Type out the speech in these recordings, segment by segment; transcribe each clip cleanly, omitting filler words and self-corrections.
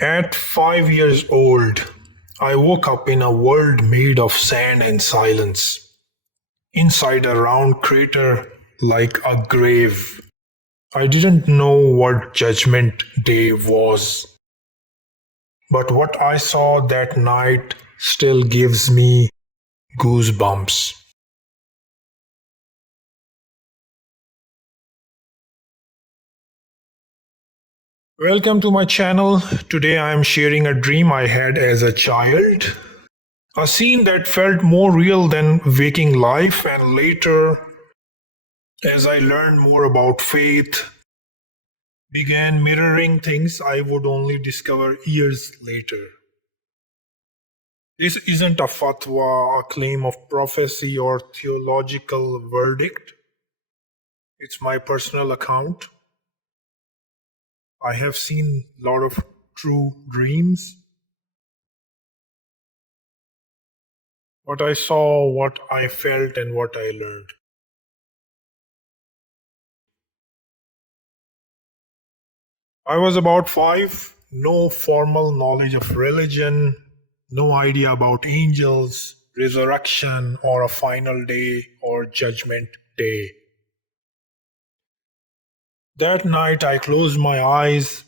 At 5 years old, I woke up in a world made of sand and silence, inside a round crater like a grave. I didn't know what Judgment Day was, but what I saw that night still gives me goosebumps. Welcome to my channel. Today I am sharing a dream I had as a child. A scene that felt more real than waking life, and later, as I learned more about faith, began mirroring things I would only discover years later. This isn't a fatwa, a claim of prophecy, or theological verdict. It's my personal account. I have seen a lot of true dreams. What I saw, what I felt, and what I learned. I was about five, no formal knowledge of religion, no idea about angels, resurrection, or a final day or judgment day. That night I closed my eyes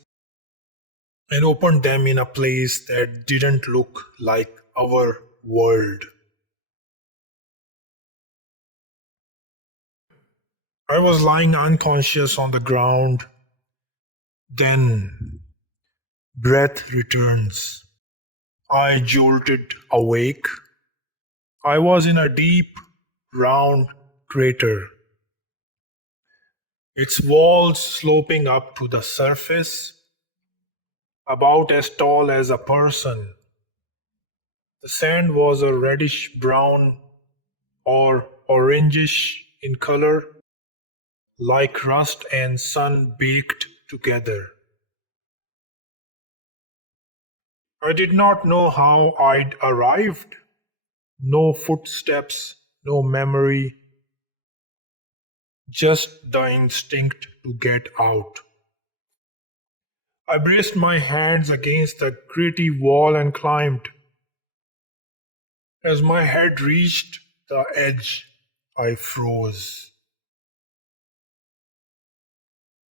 and opened them in a place that didn't look like our world. I was lying unconscious on the ground. Then breath returns. I jolted awake. I was in a deep, round crater, its walls sloping up to the surface, about as tall as a person. The sand was a reddish brown or orangish in color, like rust and sun baked together. I did not know how I'd arrived. No footsteps, no memory, just the instinct to get out. I braced my hands against the gritty wall and climbed. As my head reached the edge, I froze.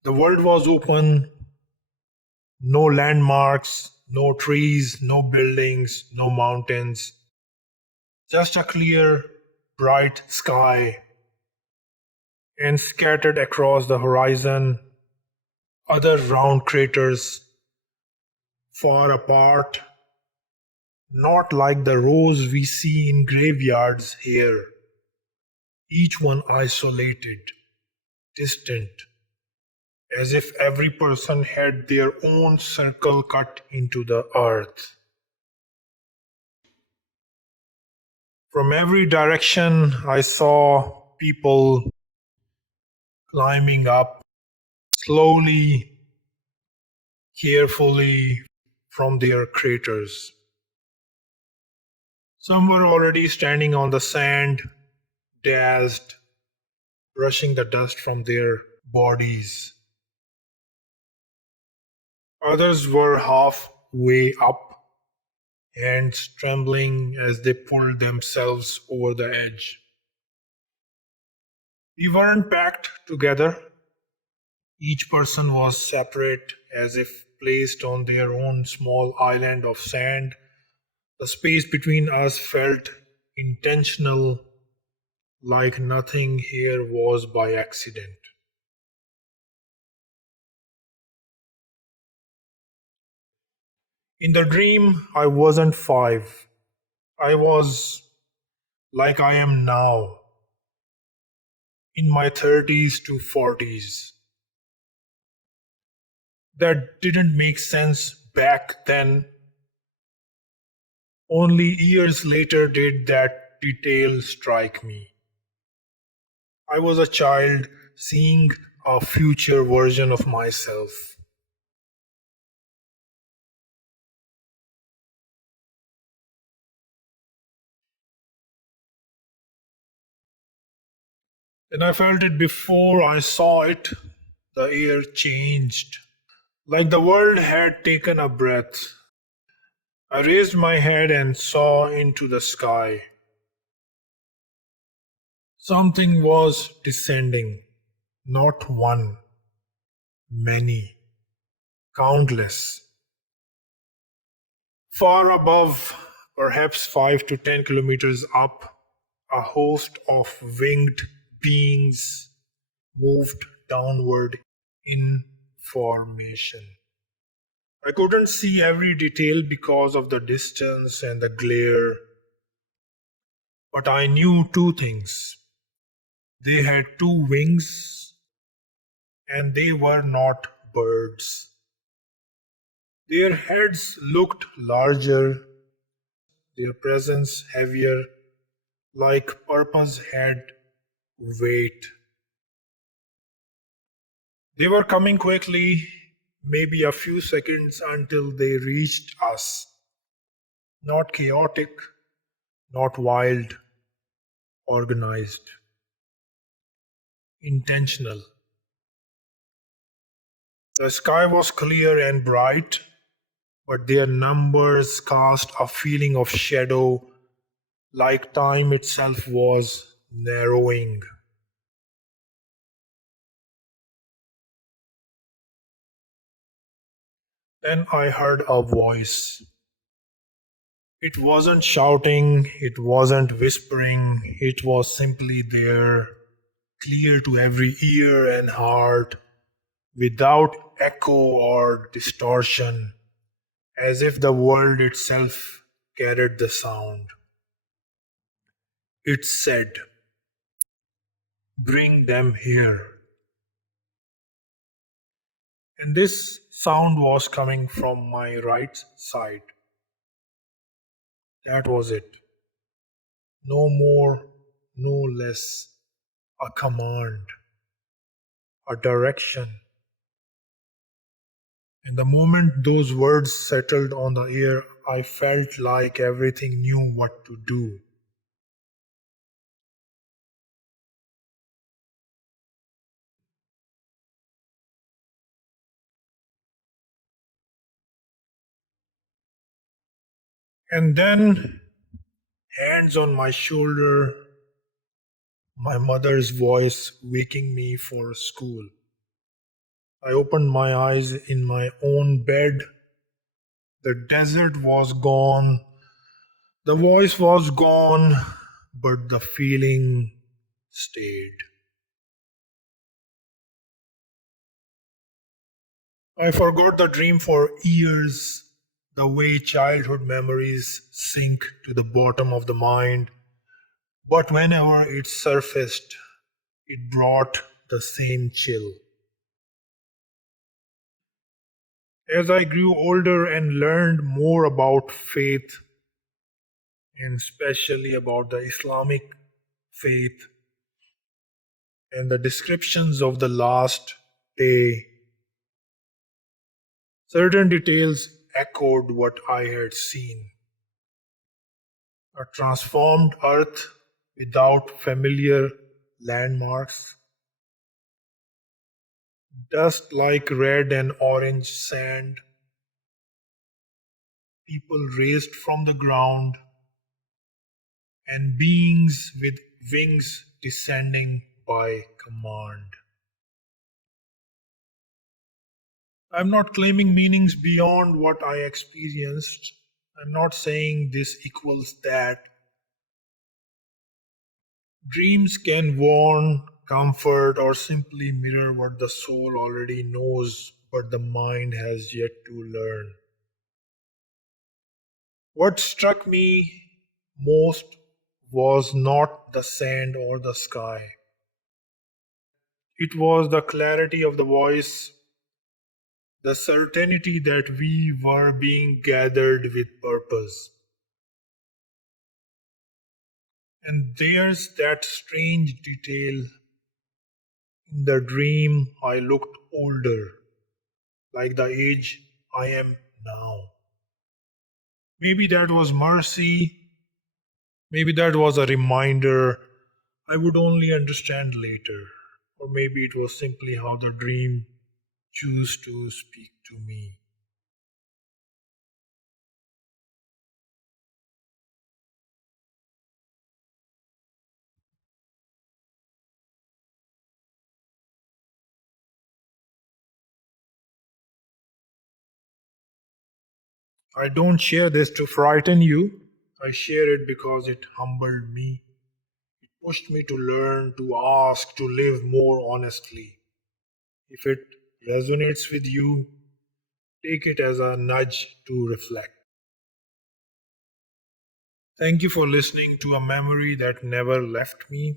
The world was open, no landmarks, no trees, no buildings, no mountains, just a clear, bright sky, and scattered across the horizon, other round craters far apart, not like the rows we see in graveyards here, each one isolated, distant, as if every person had their own circle cut into the earth. From every direction, I saw people climbing up slowly, carefully from their craters. Some were already standing on the sand, dazzled, brushing the dust from their bodies. Others were halfway up, hands trembling as they pulled themselves over the edge. We weren't packed together. Each person was separate, as if placed on their own small island of sand. The space between us felt intentional, like nothing here was by accident. In the dream, I wasn't five. I was like I am now, in my 30s to 40s. That didn't make sense back then. Only years later did that detail strike me. I was a child seeing a future version of myself. And I felt it before I saw it. The air changed, Like the world had taken a breath. I raised my head and saw into the sky. Something was descending, not one, many, countless. Far above, perhaps 5 to 10 kilometers up, a host of winged beings moved downward in formation. I couldn't see every detail because of the distance and the glare, but I knew two things. They had two wings, and they were not birds. Their heads looked larger, their presence heavier, like purpose had weight. They were coming quickly, maybe a few seconds until they reached us. Not chaotic, not wild, organized, intentional. The sky was clear and bright, but their numbers cast a feeling of shadow, like time itself was narrowing. Then I heard a voice. It wasn't shouting, it wasn't whispering, it was simply there, clear to every ear and heart, without echo or distortion, as if the world itself carried the sound. It said, "Bring them here." And this sound was coming from my right side. That was it. No more, no less. A command, a direction. And the moment those words settled on the air, I felt like everything knew what to do. And then, hands on my shoulder, my mother's voice waking me for school. I opened my eyes in my own bed. The desert was gone, the voice was gone, but the feeling stayed. I forgot the dream for years, the way childhood memories sink to the bottom of the mind. But whenever it surfaced, it brought the same chill. As I grew older and learned more about faith, and especially about the Islamic faith and the descriptions of the last day, certain details echoed what I had seen. A transformed earth without familiar landmarks, dust like red and orange sand, people raised from the ground, and beings with wings descending by command. I'm not claiming meanings beyond what I experienced. I'm not saying this equals that. Dreams can warn, comfort, or simply mirror what the soul already knows, but the mind has yet to learn. What struck me most was not the sand or the sky. It was the clarity of the voice, the certainty that we were being gathered with purpose. And there's that strange detail. In the dream, I looked older, like the age I am now. Maybe that was mercy, maybe that was a reminder I would only understand later, or maybe it was simply how the dream choose to speak to me. I don't share this to frighten you. I share it because it humbled me. It pushed me to learn, to ask, to live more honestly. If it resonates with you, take it as a nudge to reflect. Thank you for listening to a memory that never left me.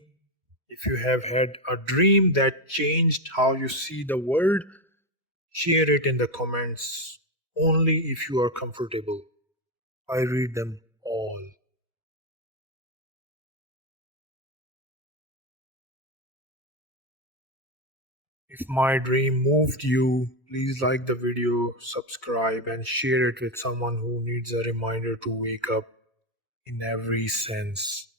If you have had a dream that changed how you see the world, share it in the comments only if you are comfortable. I read them all. If my dream moved you, please like the video, subscribe, and share it with someone who needs a reminder to wake up in every sense.